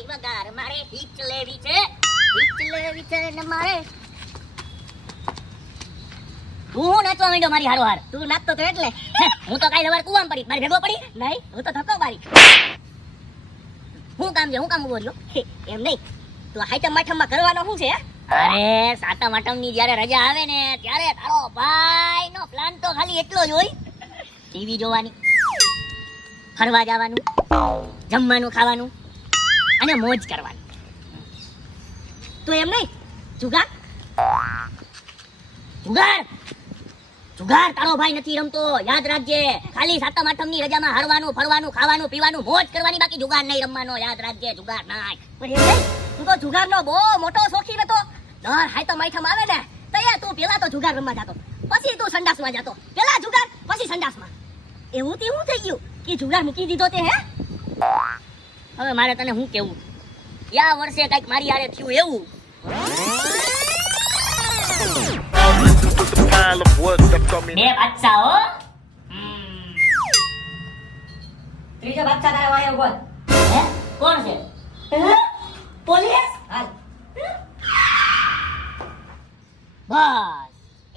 નહીં વગાર. મારે હિચ લેવી છે. હિચ લેવી છે ને મારે. હું નાચવા માંડ્યો મારી હારો હાર તું નાચતો તો એટલે. હું તો કાઈ સવાર કુવામ પડી. મારી ભેગો પડી? નહીં, હું તો થતો મારી હું કામ છે? હું કામ ઊભો રહ્યો? એમ નહીં. તું હાઈટમ માઠમમાં કરવાનો શું છે? અરે, સાતમ આઠમની જ્યારે રજા આવે ને, ત્યારે તારો ભાઈ નો પ્લાન તો ખાલી એટલો જ હોય. ટીવી જોવાની, ફરવા જવાનું, જમવાનું ખાવાનું અને મોજ કરવાની. તો એમ નહીં? જુગાર? જુગાર! જુગાર, તારો ભાઈ નથી રમતો. યાદ રાખજે, ખાલી સાતમ આઠમની રજામાં હરવાનું, ફરવાનું, ખાવાનું, પીવાનું, મોજ કરવાની બાકી જુગાર નહીં રમવાનો. યાદ રાખજે, જુગાર નહીં? તું તો જુગારનો બહુ મોટો શોખીન હતો. દર તો માઠમ આવે ને તૈયાર તું પેલા તો જુગાર રમવા જતો. પછી તું સંડાસમાં જતો. પેલા જુગાર, પછી સંડાસમાં. એવું તે હું થઈ ગયું? કે જુગાર મૂકી દીધો તે, હે? હવે મારે તને શું કેવું યા વર્ષે કંઈક મારી આરે થયું એવું? બસ.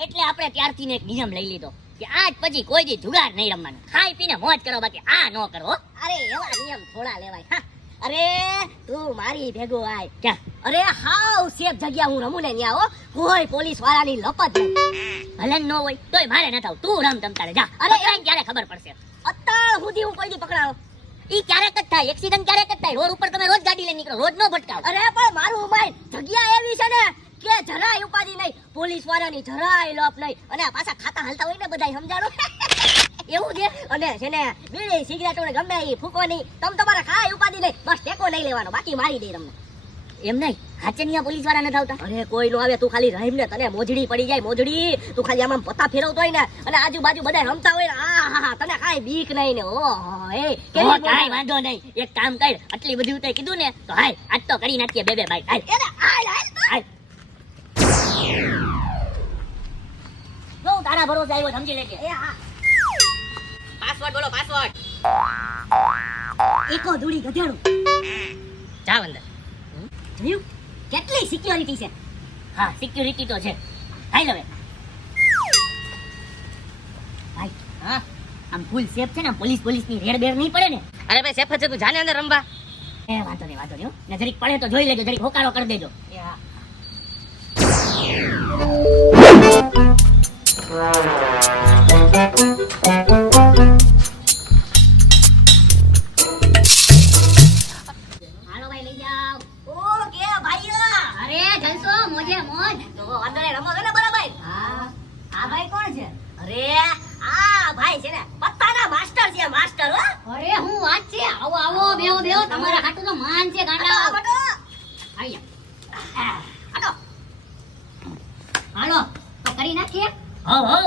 એટલે આપણે ત્યારથી એક નિયમ લઈ લીધો કે આજ પછી કોઈ દી જુગાર નહીં રમવાનું. ખાઈ પીને મોજ કરો, બાકી આ ન કરો. અરે એવા નિયમ થોડા લેવાય. હા. અરે તું મારી ભેગો આય. ક્યાં? અરે હાવ સેફ જગ્યા હું રમું ને ન્યા હો. કોઈ પોલીસ વાળાની લપત નહીં ભલે ન હોય તોય મારે ન થાવ. તું રમ તમ તારે. જા. અરે એ ક્યારે ખબર પડશે? અત્યાર સુધી હું કોઈ દી પકડાયો ઈ ક્યારેક જ થાય. એક્સિડન્ટ ક્યારેક જ થાય. રોડ ઉપર તમે રોજ ગાડી લઈને નીકળો. રોજ નો ભટકાવ. અરે પણ મારું માઇન્ડ જગ્યા એવી છે ને કે જરાય ઉપાધિ નહીં. પોલીસ વાળાની જરાય લોપ નહીં. અને આ પાછા ખાતા હાલતા હોય ને બધાય સમજાણો? એવું છે? અને છે ને બીડી સિગરેટો ને ગમે ઈ ફૂકવાની તમે તમારા ખાય ઉપાધિ નહીં. બસ ટેકો નહીં લેવાનો બાકી મારી દે તમને. એમ નહીં? હાચનિયા પોલીસવાળા નથી આવતા? અરે કોઈ નો આવે તું ખાલી રહીમ ને તને મોજડી પડી જાય મોજડી. તું ખાલી આમાં આમ પત્તા ફેરવતો હોય ને અને આજુબાજુ બધા રમતા હોય ને આ હા હા તને કાંઈ બીક નહીં ને ઓહો એ કાંઈ વાંધો નહીં. એક કામ કર આટલી બધી ઉતાઈ કીધું ને તો હાય આજ તો કરી નાખીએ બે બે ભાઈ હાલ. એને હાલ હાલ હાલ. તારા ભરોસે આવ્યો સમજી લેજે. એ હા. પાસવર્ડ બોલો પાસવર્ડ એકો દૂડી ગધેડું. જાવ અંદર જોયું? કેટલી સિક્યોરિટી છે? હા સિક્યોરિટી તો છે. હાલ હવે. ભાઈ હા? આમ ફૂલ સેફ છે ને પોલીસ પોલીસની રેડ બેડ નહીં પડે ને? અરે ભાઈ સેફ છે તું. જાને અંદર રમવા. એ વાંધો નહીં વાંધો નહીં. ને જરીક પડે તો જોઈ લેજો જરીક હોકારો કરી દેજો. એ હા. હાલો મોજે? મોજ તો અંદર રમો છો ને બરાબર? હા. આ ભાઈ કોણ છે? અરે આ ભાઈ છે ને પત્તાના માસ્ટર છે માસ્ટર હો. અરે હું વાત છે? આવો આવો બેહો બેહો તમારા હાટુ તો માન છે ગાંડા. હાલો તો કરી નાખીએ. હો હો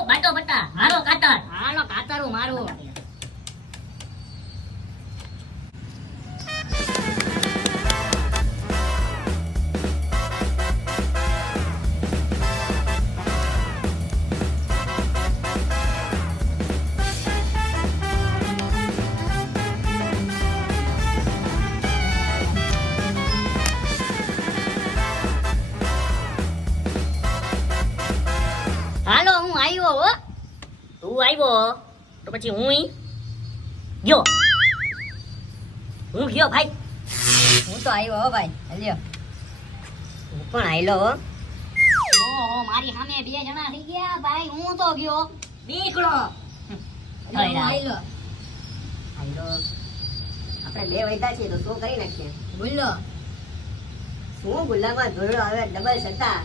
તું તો પછી હું ગયો. હું ગયો ભાઈ. હું તો આવ્યો હો ભાઈ હલ્યો. હું પણ આયલો હો. ઓહો મારી સામે બે જણા થઈ ગયા ભાઈ હું તો ગયો. નીકળો. આયલો. આયલો. આપણે બે વૈતા છીએ તો શું કરી નાખીએ? ભૂલ્યો શું ગુલામાં ધોરડો આવે ડબલ સત્તા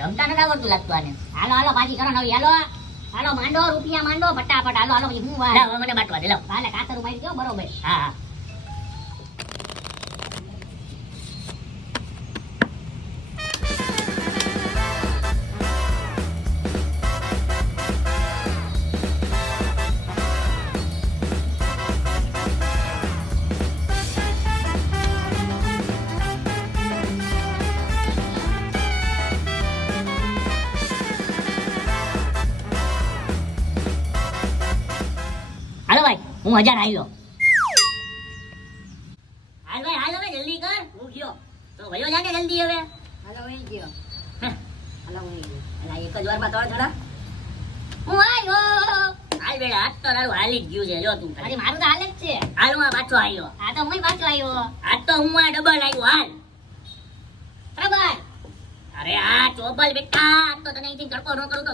રમતા નથી આવડતું લાગતું આને. હાલો હાલો પાછી કરો નવી. હાલો હાલો માંડો રૂપિયા માંડો ફટાફટ. હાલો હાલો પછી હું મને બાટવા દે લાવ. હાલે કાતર મારી દો બરોબર. હા હા. હું હજાર આવ્યો હાલ ભાઈ જલ્દી કર. તો વયો જ ગયું. છે જો તું મારું તો હાલ છે. હાલ હું આવ્યો આ તો હું પાછો આવ્યો આજ તો હું આ ડબલ આવ્યો હાલ. ડબલ અરે આ ચોબલ બેટા આજ તો તને અહીંથી ગળપો ન કરું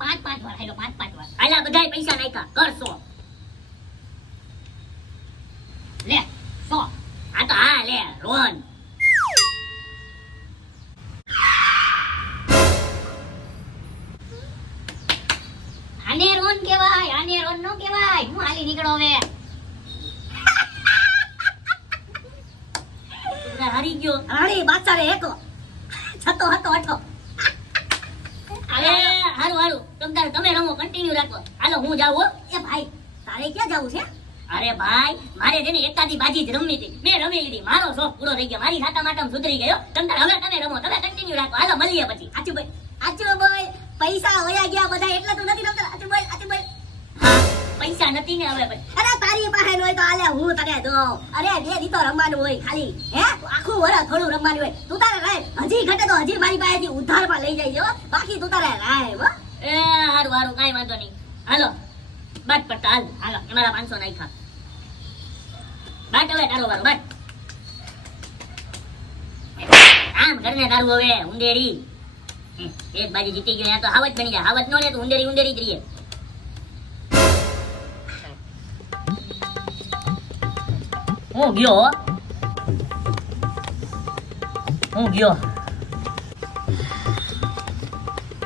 પાંચ પાંચ વાર આવ્યો પાંચ પાંચ વાર. હાલા બધાય પૈસા નાખ્યા. કરશો. હારી ગયો રાણી બાદશાહ રે એકો છતો હતો અઠો અરે હારું હારું તમ રમો કન્ટિન્યુ રાખો હાલો હું જાઉં એ ભાઈ તારે ક્યાં જવું છે અરે ભાઈ મારે છે ને એકાદી બાજી જ રમવી હતી. મેં રમી લીધી મારો શોખ પૂરો થઈ ગયો. મારી સાતા માટમ સુધરી ગયો. તમને હવે તમે રમો. તમે કન્ટિન્યુ રાખો. હાલો મળીએ પછી. આચુ ભાઈ આચુ ભાઈ પૈસા વયા ગયા બધા. એટલા તો નથી રમતા. આચુભાઈ આચુભાઈ. હા પૈસા નથી ને હવે અરે તારી પાસે હોય તો આલે હું તને દઉં. અરે બે દીતો રમવાનું હોય ખાલી. હે? આખું વરસ થોડું રમવાનું હોય. તું તારે રાય. હજી ઘટે તો હજી મારી પાસેથી ઉધારમાં લઈ જાય હો. બાકી તું તારે રાય હો. એ હારું હારું કાંઈ વાંધો નહીં. હાલો. બટ પડતા હાલ. હાલો તમારા પાંચસો નાખ્યા. હું ગયો હું? ગયો.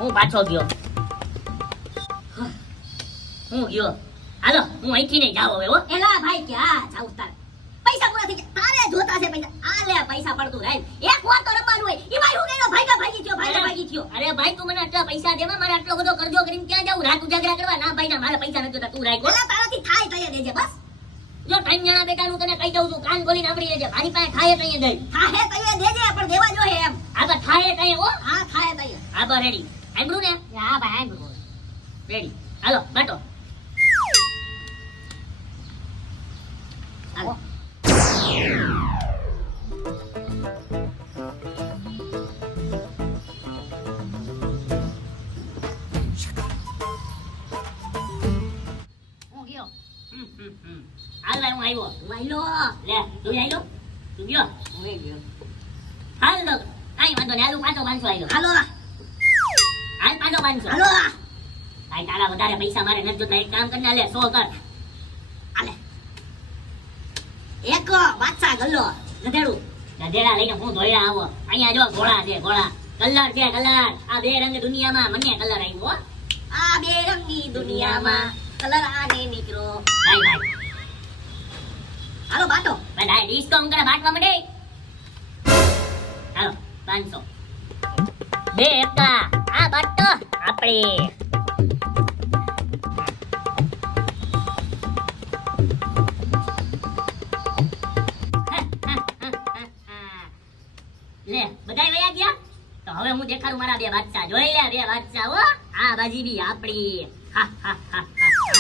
હું પાછો ગયો. હું ગયો. હાલો, હું અહીંથી નહીં જાઉં હવે એલા, ભાઈ, ક્યાં? જાવ તારે. ગયા તારે જોતા છે પૈસા. આ લે પૈસા પડતું રાય એક વાર તો રમવાનું હોય. ઈ ભાઈ હું કહેલો ભાઈગા ભાગી થયો ભાઈગા ભાગી થયો. અરે ભાઈ તું મને આટલા પૈસા દેવા મારે આટલો બધો કરજો કરીને ક્યાં જાઉં? રાત ઉજાગરા કરવા? ના ભાઈ ના મારા પૈસા નથી જોતા તું રાખ હો. તારાથી થાય તૈયાર દેજે બસ. જો ટાઈમ જણા બેટા નું તને કહી દઉં છું કાન ખોલીને આપડી લેજે. મારી પાસે થાય તઈએ દઈ. થાય તૈયાર દેજે પણ દેવા જોઈએ એમ. આ તો થાય તઈએ ઓ હા થાય તૈયાર આ બસ રેડી સાંભળ્યું ને? હા ભાઈ હા રેડી હાલો બાટો. આવ્યો વાઈલો લે તું આવ્યો તું ગયો હું ગયો હાલ તો કાંઈ વાંધો નહીં હાલ પાછો પાંચસો આવ્યો હાલો હાલ પાછો પાંચસો હાલો ભાઈ તારા વધારે પૈસા મારે નથી જોતા એક કામ કરીને લે સો કર આલે એક બાદશાહ ગલ્લો ગધેડું ગધેડા લઈને હું ધોયા આવો અહીંયા જો ઘોડા છે ઘોડા કલર છે કલર આ બે રંગ દુનિયામાં મને કલર આવ્યો. આ બે રંગની દુનિયામાં કલર આને નીકળો ભાઈ હાલો બાટો બધા ડિસ્કો કરે બાટવા માંડે હાલો પાંચસો બે એકા આ બાટો આપણે લે, બધાય વયા ગયા? તો હવે હું દેખાડું મારા બે બાદશાહ. જોઈ લે, બે બાદશાહ હો. આ બાજી બી આપણી હા હા હા.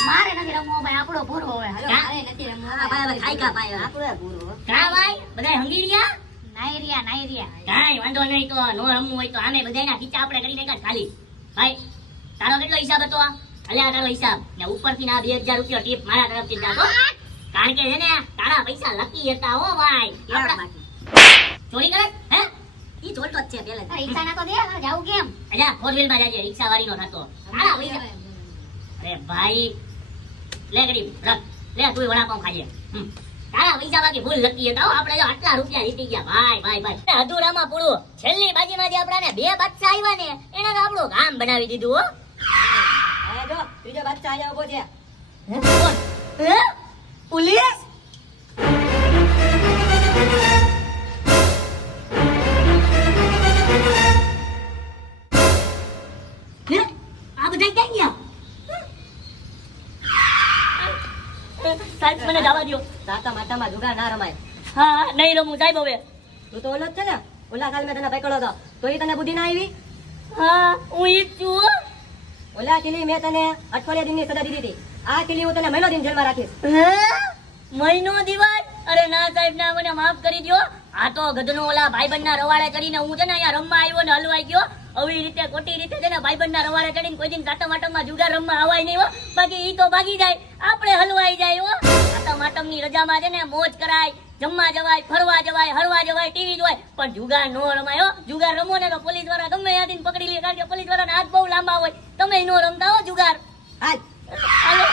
મારે નથી રમવો ભાઈ આપણો પૂરો હવે. મારે નથી રમવો આ ભાઈ ખાઈ કા ભાઈ આપણે પૂરો કા ભાઈ? બધાય હંગી રહ્યા નાયરિયા નાયરિયા કાંઈ વાંધો નહીં તો નો રમવું હોય તો આમે બધાયના ખીચા આપણે કરી નાખ્યા ખાલી. ભાઈ તારો કેટલો હિસાબ હતો? અલ્યા તારો હિસાબ. ને ઉપરથી ના રૂપિયા ટીપ મારા તરફથી કારણ કે છે ને તારા પૈસા લકી હતા હો ભાઈ. ચોરી કરે? હે? ઈ જોલતો જ છે પેલે રિક્ષા ના તો દે હવે કેમ? અલ્યા ફોર વ્હીલમાં જાજે રિક્ષા વાળી નો થતો તારા પૈસા અરે ભાઈ લે ગરીબ રખ લે તું વડાપાઉં ખાઈએ. તારા પૈસા બાકી ફૂલ લકી હતા. આપણે જો આટલા રૂપિયા જીતી ગયા ભાઈ ભાઈ ભાઈ અધૂરામાં પૂરું છેલ્લી બાજીમાં જે આપણાને બે બાદશાહ આવ્યા ને એને તો આપણું ગામ બનાવી દીધું હો હવે જો ત્રીજો બાદશાહ અહીંયા ઊભો છે હે? કોણ? હે? પોલીસ મને જવા દો તાતા માતામાં જુગા ના રમાય. હા નહીં રમું જાય હવે તું તો ઓલો જ છે ને ઓલા કાલ મેં તને પકડ્યો હતો. તો એ તને બુદ્ધિ ના આવી? હા હું ઈ છું ઓલા કિલી મેં તને અઠવાડિયા દિનની સજા દીધી હતી. આ કિલી હું તને મહિનો દિન જેલમાં રાખીશ. મહિનો દિવસ અરે ના સાહેબ ના મને માફ કરી દ્યો. આ તો ગધનો ઓલા ભાઈબંધના રવાડે ચડીને હું છે ને અહીંયા રમવા આવ્યો ને હલવાઈ ગયો. આવી રીતે ખોટી રીતે છે ને ભાઈબંધના રવાડે ચડીને કોઈ દિન સાતમમાં જુગાર રમવા આવાય નહીં બાકી ઈ તો ભાગી જાય. આપણે હલવાઈ જાય હો. આટમની રજામાં છે ને મોજ કરાય જમવા જવાય ફરવા જવાય હરવા જવાય ટીવી જોવાય. પણ જુગાર નો રમાય હો. જુગાર રમો ને તો પોલીસવાળા ગમે યાદી પકડી લે કારણ કે પોલીસવાળા હાથ બહુ લાંબા હોય. તમે નો રમતા હો જુગાર? હાલ. હાલો.